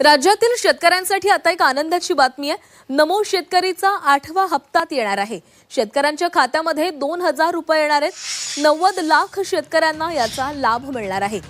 राज्यातील शेतकऱ्यांसाठी आता एक आनंदाची बातमी आहे। नमो शेतकरीचा 8वा हप्ता येणार आहे। शेतकऱ्यांच्या खात्यामध्ये 2000 रुपये येणार आहेत। 90 लाख शेतकऱ्यांना याचा लाभ मिळणार आहे।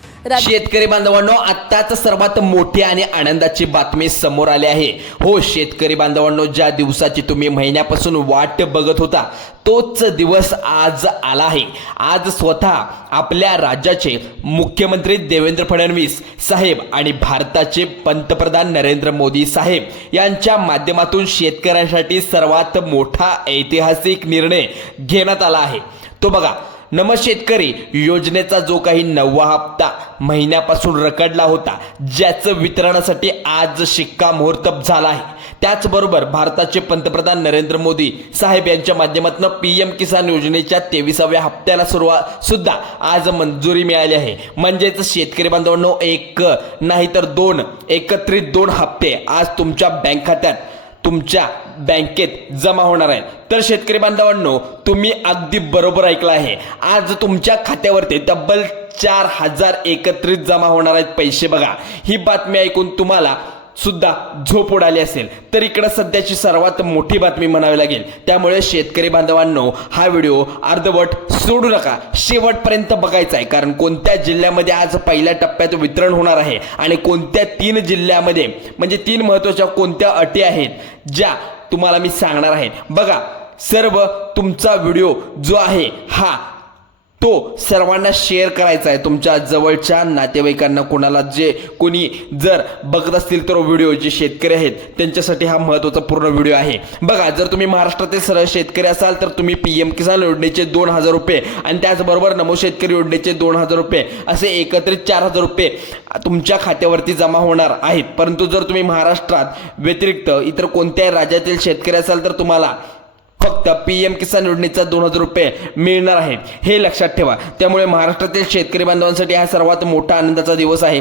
शेतकरी बांधवांनो, आत्ताच सर्वात मोठी आणि आनंदाची बातमी समोर आली आहे। हो शेतकरी बांधवांनो, ज्या दिवसाची तुम्ही महिन्यापासून वाट बघत होता तोच दिवस आज आला आहे। आज स्वतः आपल्या राज्याचे मुख्यमंत्री देवेंद्र फडणवीस साहेब आणि भारताचे पंतप्रधान नरेंद्र मोदी साहेब यांच्या माध्यमातून शेतकऱ्यांसाठी सर्वात मोठा ऐतिहासिक निर्णय घेण्यात आला आहे। तो बघा, नम शेतकरी योजनेचा जो काही 9वा हप्ता महिन्यापासून रखडला होता, ज्याचं वितरणासाठी आज शिक्कामोर्तब झाला आहे। त्याचबरोबर भारताचे पंतप्रधान नरेंद्र मोदी साहेब यांच्या माध्यमातून पीएम किसान योजनेच्या 23व्या हप्त्याला सुद्धा आज मंजुरी मिळाली आहे। म्हणजेच शेतकरी बांधवांनो, एक नाही तर दोन, एकत्रित 2 हप्ते आज तुमच्या बँक खात्यात, तुमच्या बँकेत जमा होणार आहे। तर शेतकरी बांधवांनो, तुम्ही अगदी बरोबर ऐकलं आहे। आज तुमच्या खात्यावरती तब्बल 4000 एकत्रित जमा होणार आहेत पैसे। बघा, ही बातमी ऐकून तुम्हाला सुद्धा झोप उडाली असेल, तर इकडे सध्याची सर्वात मोठी बातमी म्हणावी लागेल। त्यामुळे शेतकरी बांधवांनो, हा व्हिडिओ अर्धवट सोडू नका, शेवटपर्यंत बघायचा आहे। कारण कोणत्या जिल्ह्यामध्ये आज पहिल्या टप्प्यात वितरण होणार आहे आणि कोणत्या 3 जिल्ह्यामध्ये, म्हणजे 3 महत्त्वाच्या कोणत्या अटी आहेत ज्या तुम्हाला मी सांगणार आहे। बघा, सर्व तुमचा व्हिडिओ जो आहे हा तो सर्वांना शेअर करायचा आहे, तुमच्या जवळच्या नातेवाईकांना, कोणाला जे कोणी जर बघत असतील तर व्हिडिओ, जे शेतकरी आहेत त्यांच्यासाठी हा महत्त्वाचा पूर्ण व्हिडिओ आहे। बघा, जर तुम्ही महाराष्ट्रातील सरळ शेतकरी असाल तर तुम्ही पीएम किसान योजनेचे 2000 रुपये आणि त्याचबरोबर नमो शेतकरी योजनेचे 2000 रुपये असे एकत्रित 4000 रुपये तुमच्या खात्यावरती जमा होणार आहेत। परंतु जर तुम्ही महाराष्ट्रात व्यतिरिक्त इतर कोणत्याही राज्यातील शेतकरी असाल तर तुम्हाला फक्त पीएम किसान योजनेचा 2000 रुपये मिळणार आहेत, हे लक्षात ठेवा। त्यामुळे महाराष्ट्रातील शेतकरी बांधवांसाठी हा सर्वात मोठा आनंदाचा दिवस आहे।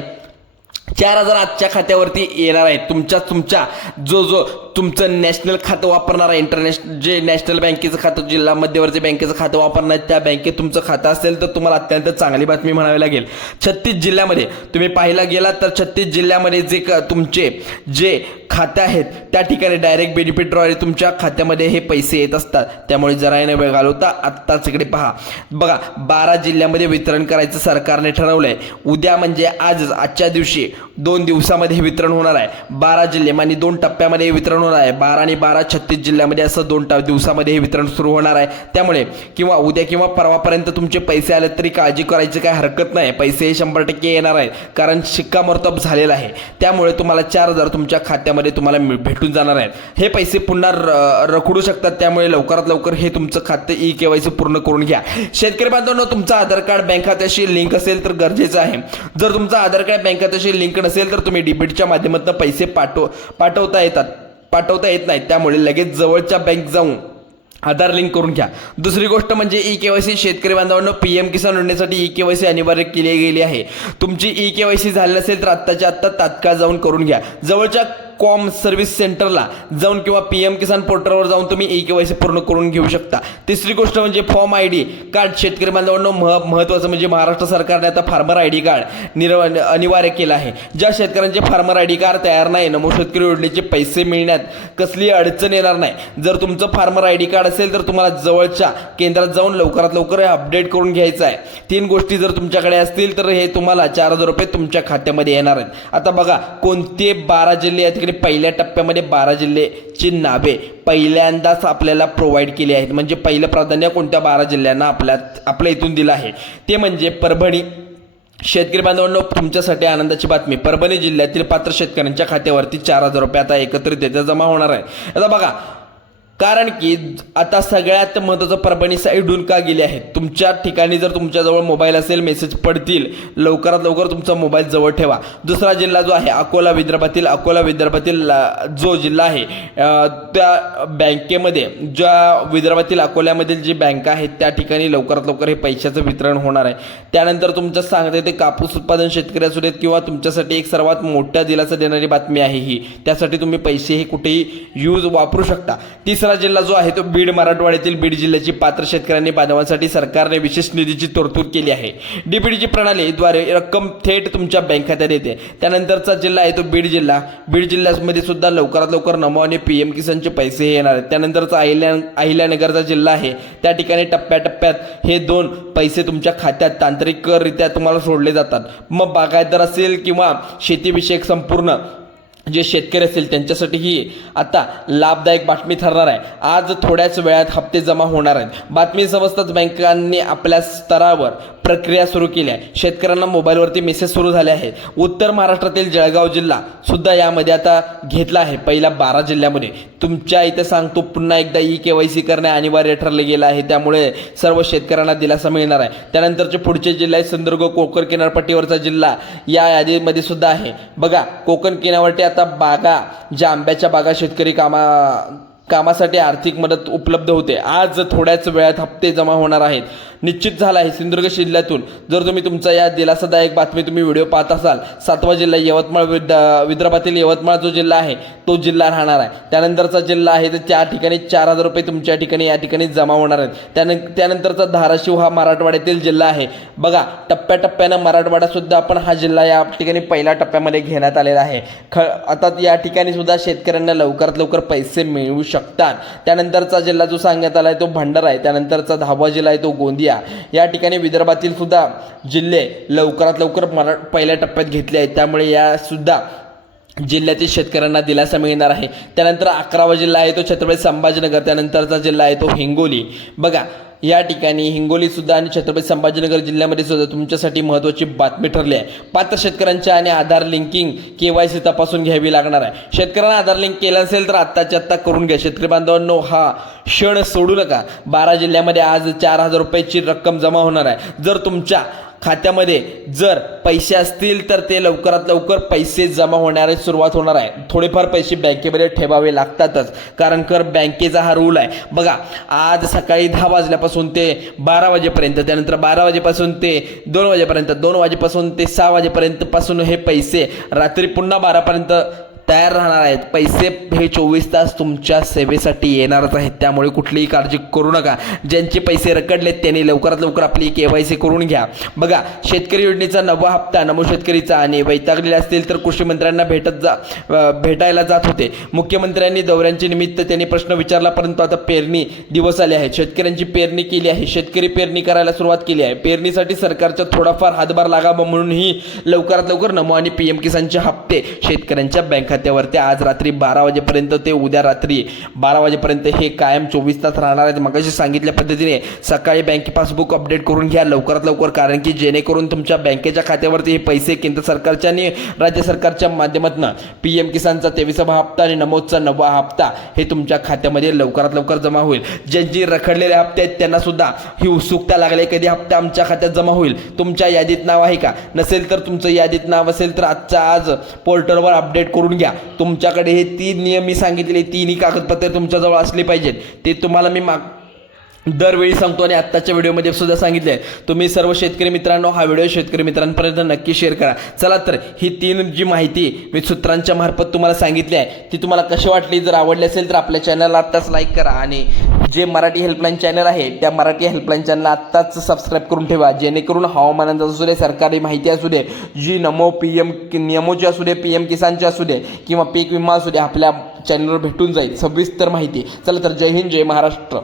4000 आजच्या खात्यावरती येणार आहेत। तुमच्या जो तुमचं नॅशनल खातं वापरणार आहे, इंटरनॅशनल जे नॅशनल बँकेचं खातं, जिल्हा मध्यवर्ती बँकेचं खातं वापरणार आहे, त्या बँकेत तुमचं खातं असेल तर तुम्हाला अत्यंत चांगली बातमी म्हणावी लागेल। 36 जिल्ह्यामध्ये तुम्ही पाहायला गेलात तर 36 जिल्ह्यामध्ये तुमचे जे खाते आहेत त्या ठिकाणी डायरेक्ट बेनिफिट ड्रॉ तुमच्या खात्यामध्ये हे पैसे येत असतात। त्यामुळे जरा न वेळ घालवता आत्ताच इकडे पहा। बघा, 12 जिल्ह्यामध्ये वितरण करायचं सरकारने ठरवलंय। उद्या म्हणजे आजच्या दिवशी 2 दिवसामध्ये वितरण होणार आहे। 12 जिल्हे आणि 2 टप्प्यामध्ये वितरण होणार आहे। 12 आणि 12 36 जिल्ह्यामध्ये असं 2 दिवसामध्ये हे वितरण सुरू होणार आहे। त्यामुळे किंवा उद्या किंवा परवापर्यंत तुमचे पैसे आले तरी काळजी करायची काही हरकत नाही, पैसे 100% येणार आहेत, कारण शिक्कामोर्तब झालेला आहे। त्यामुळे तुम्हाला 4000 तुमच्या खात्यामध्ये तुम्हाला भेटून जाणार आहेत। हे पैसे पुन्हा रखडू शकतात, त्यामुळे लवकरात लवकर हे तुमचं खातं ई-केवायसी पूर्ण करून घ्या। शेतकरी बांधवांनो, तुमचं आधार कार्ड बँक खात्याशी लिंक असेल तर गरजेचं आहे। जर तुमचं आधार कार्ड बँक खात्याशी लिंक नसेल तर तुम्ही डीबीटच्या माध्यमातून पैसे पाठवता येत नाहीत। त्यामुळे लगेच जवळच्या बँक जाऊन आधार लिंक करून घ्या। दुसरी गोष्ट म्हणजे ई-केवायसी। शेतकरी बांधवांनो, पीएम किसान योजनेसाठी ई-केवायसी अनिवार्य केली गेली आहे। तुमची ई-केवायसी झाली नसेल तर आत्ताच्या आत्ता तात्काळ जाऊन करून घ्या। जवळच्या कॉम सर्व्हिस सेंटरला जाऊन किंवा पीएम किसान पोर्टलवर जाऊन तुम्ही ई-केवायसी पूर्ण करून घेऊ शकता। तिसरी गोष्ट म्हणजे फॉर्म आयडी कार्ड। शेतकरी बांधवांनो, महत्त्वाचं म्हणजे महाराष्ट्र सरकारने आता फार्मर आयडी कार्ड अनिवार्य केलं आहे। ज्या शेतकऱ्यांचे फार्मर आयडी कार्ड तयार नाही, नमो शेतकरी योजनेचे पैसे मिळण्यात कसली अडचण येणार नाही। जर तुमचं फार्मर आयडी कार्ड असेल तर तुम्हाला जवळच्या केंद्रात जाऊन लवकरात लवकर अपडेट करून घ्यायचं आहे। 3 गोष्टी जर तुमच्याकडे असतील तर हे तुम्हाला 4000 रुपये तुमच्या खात्यामध्ये येणार आहेत। आता बघा, कोणते 12 जिल्हे आहेत, पहिल्या टप्प्यामध्ये 12 जिल्ह्याची नावे पहिल्यांदाच आपल्याला प्रोव्हाइड केली आहेत। म्हणजे पहिलं प्राधान्य कोणत्या 12 जिल्ह्यांना आपल्या इथून दिलं आहे, ते म्हणजे परभणी। शेतकरी बांधवांनो, तुमच्यासाठी आनंदाची बातमी, परभणी जिल्ह्यातील पात्र शेतकऱ्यांच्या खात्यावरती 4000 रुपये आता एकत्रित जमा होणार आहे। आता बघा, कारण की आता सगळ्यात महत्त्वाचं परभणी साईडहून का गेले आहेत। तुमच्या ठिकाणी जर तुमच्याजवळ मोबाईल असेल, मेसेज पडतील, लवकरात लवकर तुमचा मोबाईल जवळ ठेवा। दुसरा जिल्हा जो आहे अकोला विदर्भातील जो जिल्हा आहे त्या बँकेमध्ये, ज्या विदर्भातील अकोल्यामधील जी बँक आहेत त्या ठिकाणी लवकरात लवकर हे पैशाचं वितरण होणार आहे। त्यानंतर तुमचं सांगता येते कापूस उत्पादन शेतकरी असू देत किंवा तुमच्यासाठी एक सर्वात मोठ्या दिलासा देणारी बातमी आहे ही, त्यासाठी तुम्ही पैसे हे कुठेही वापरू शकता। तिसरं तिसरा जिल्हा जो आहे तो बीड. मराठवाड्यातील बीड जिल्ह्याची पात्र शेतकऱ्यांनी बांधवांसाठी सरकारने विशेष निधीची तरतूद केली आहे. डीबीटी प्रणालीद्वारे रक्कम थेट तुमच्या बँक खात्यात येते. त्यानंतरचा जिल्हा आहे तो बीड जिल्हा. बीड जिल्ह्यामध्ये सुद्धा लवकरात लवकर नमो आणि PM किसानचे पैसे हे येणार आहेत. त्यानंतरचा अहिल्यानगरचा जिल्हा आहे. त्या ठिकाणी टप्प्याटप्प्यात हे 2 पैसे तुमच्या खात्यात तांत्रिकरित्या तुम्हाला सोडले जातात. मग बागायतदार असेल किंवा शेतीविषयक संपूर्ण जे शेतकरी असतील त्यांच्यासाठी ही आता लाभदायक बातमी ठरणार आहे. आज थोड्याच वेळात हप्ते जमा होणार आहेत. बातमी समजताच बँकांनी आपल्या स्तरावर प्रक्रिया सुरू केली आहे. शेतकऱ्यांना मोबाईलवरती मेसेज सुरू झाले आहेत. उत्तर महाराष्ट्रातील जळगाव जिल्हा सुद्धा यामध्ये आता घेतला आहे. पहिल्या 12 जिल्ह्यामध्ये तुमच्या इथे सांगतो पुन्हा एकदा KYC करणे अनिवार्य ठरले गेलं आहे. त्यामुळे सर्व शेतकऱ्यांना दिलासा मिळणार आहे. त्यानंतरचे पुढचे जिल्हे सिंधुदुर्ग, कोकण किनारपट्टीवरचा जिल्हा या यादीमध्ये सुद्धा आहे. बघा, कोकण किनारपट्टी आता बागा, ज्या आंब्याच्या बागा शेतकरी कामासाठी आर्थिक मदत उपलब्ध होते. आज थोड्याच वेळात हप्ते जमा होणार आहेत. निश्चित झाला आहे सिंधुदुर्ग जिल्ह्यातून. जर तुम्ही तुमचा या दिलासादायक बातमी तुम्ही व्हिडिओ पाहत असाल, 7वा जिल्हा यवतमाळ. विदर्भातील यवतमाळ जो जिल्हा आहे तो जिल्हा राहणार आहे. त्यानंतरचा जिल्हा आहे तर त्या ठिकाणी 4,000 रुपये तुमच्या ठिकाणी या ठिकाणी जमा होणार आहेत. त्यानंतरचा धाराशिव हा मराठवाड्यातील जिल्हा आहे. बघा, टप्प्याटप्प्यानं मराठवाडा सुद्धा आपण हा जिल्हा या ठिकाणी पहिल्या टप्प्यामध्ये घेण्यात आलेला आहे. आता या ठिकाणी सुद्धा शेतकऱ्यांना लवकरात लवकर पैसे मिळू शकतात. त्यानंतरचा जिल्हा जो सांगण्यात आला आहे तो भंडारा आहे. त्यानंतरचा 10वा जिल्हा आहे तो गोंदिया. या ठिकाणी विदर्भातील सुद्धा जिल्हे लवकरात लवकर पहिल्या टप्प्यात घेतले आहेत. त्यामुळे या सुद्धा जिल्ह्यातील शेतकऱ्यांना दिलासा मिळणार आहे. त्यानंतर 11वा जिल्हा आहे तो छत्रपती संभाजीनगर. त्यानंतरचा जिल्हा आहे तो हिंगोली. बघा, या ठिकाणी हिंगोली सुद्धा आणि छत्रपती संभाजीनगर जिल्ह्यामध्ये सुद्धा तुमच्यासाठी महत्त्वाची बातमी ठरली आहे. पात्र शेतकऱ्यांच्या आणि आधार लिंकिंग KYC तपासून घ्यावी लागणार आहे. शेतकऱ्यांना आधार लिंक केलं असेल तर आत्ताच्या आत्ता करून घ्या. शेतकरी बांधवांनो, हा क्षण सोडू नका. 12 जिल्ह्यामध्ये आज 4,000 रुपयाची रक्कम जमा होणार आहे. जर तुमच्या खात्यामध्ये जर पैसे असतील तर ते लवकरात लवकर पैसे जमा होण्यास सुरुवात होणार आहे. थोडेफार पैसे बँकेमध्ये ठेवावे लागतातच, कारण बँकेचा हा रूल आहे. बघा, आज सकाळी 10 वाजल्यापासून ते 12 वाजेपर्यंत, त्यानंतर 12 वाजेपासून ते 2 वाजेपर्यंत, 2 वाजेपासून ते 6 वाजेपर्यंत पासून हे पैसे रात्री पुन्हा 12पर्यंत तयार राहणार आहेत. पैसे हे 24 तास तुमच्या सेवेसाठी येणारच आहेत. त्यामुळे कुठलीही काळजी करू नका. ज्यांचे पैसे रखडलेत त्यांनी लवकरात लवकर आपली KYC करून घ्या. बघा, शेतकरी योजनेचा 9वा हप्ता नमो शेतकरीचा आणि वैतागलेले असतील तर कृषी मंत्र्यांना भेटायला जात होते. मुख्यमंत्र्यांनी दौऱ्यांचे निमित्त त्यांनी प्रश्न विचारला, परंतु आता पेरणी दिवस आले आहेत. शेतकऱ्यांची पेरणी केली आहे. शेतकरी पेरणी करायला सुरुवात केली आहे. पेरणीसाठी सरकारचा थोडाफार हातभार लागावा म्हणूनही लवकरात लवकर नमो आणि PM किसानचे हप्ते शेतकऱ्यांच्या बँक खात्यावरती आज रात्री 12 वाजेपर्यंत ते उद्या रात्री 12 वाजेपर्यंत हे कायम 24 तास राहणार आहेत. मगाशी सांगितल्या पद्धतीने सकाळी बँक पासबुक अपडेट करून घ्या लवकरात लवकर, कारण की जेणेकरून तुमच्या बँकेच्या खात्यावरती हे पैसे केंद्र सरकारच्या आणि राज्य सरकारच्या माध्यमातून PM किसानचा 23वा हप्ता आणि नमोदचा 9वा हप्ता हे तुमच्या खात्यामध्ये लवकरात लवकर जमा होईल. ज्यांची रखडलेले हप्ते आहेत त्यांना सुद्धा ही उत्सुकता लागली, कधी हप्ता आमच्या खात्यात जमा होईल. तुमच्या यादीत नाव आहे का? नसेल तर तुमचं यादीत नाव असेल तर आजच्या आज पोर्टलवर अपडेट करून घ्या. तुमच्याकडे हे 3 नियम मी सांगितलेले 3ही कागदपत्रे तुमच्याजवळ असली पाहिजेत. ते तुम्हाला मी दरवेळी सांगतो आणि आत्ताच्या व्हिडिओमध्ये सुद्धा सांगितले. तुम्ही सर्व शेतकरी मित्रांनो हा व्हिडिओ शेतकरी मित्रांपर्यंत नक्की शेअर करा. चला तर ही 3 जी माहिती मी सूत्रांच्या मार्फत तुम्हाला सांगितली आहे ती तुम्हाला कशी वाटली? जर आवडली असेल तर आपल्या चॅनलला आत्ताच लाईक करा आणि जे मराठी हेल्पलाईन चॅनल आहे त्या मराठी हेल्पलाईन चॅनलला आत्ताच सबस्क्राईब करून ठेवा, जेणेकरून हवामानाचा असू दे, सरकारी माहिती असू दे, जी नमोची असू दे, PM किसानची असू दे किंवा पीक विमा असू दे, आपल्या चॅनलवर भेटून जाईल सविस्तर माहिती. चला तर जय हिंद, जय महाराष्ट्र.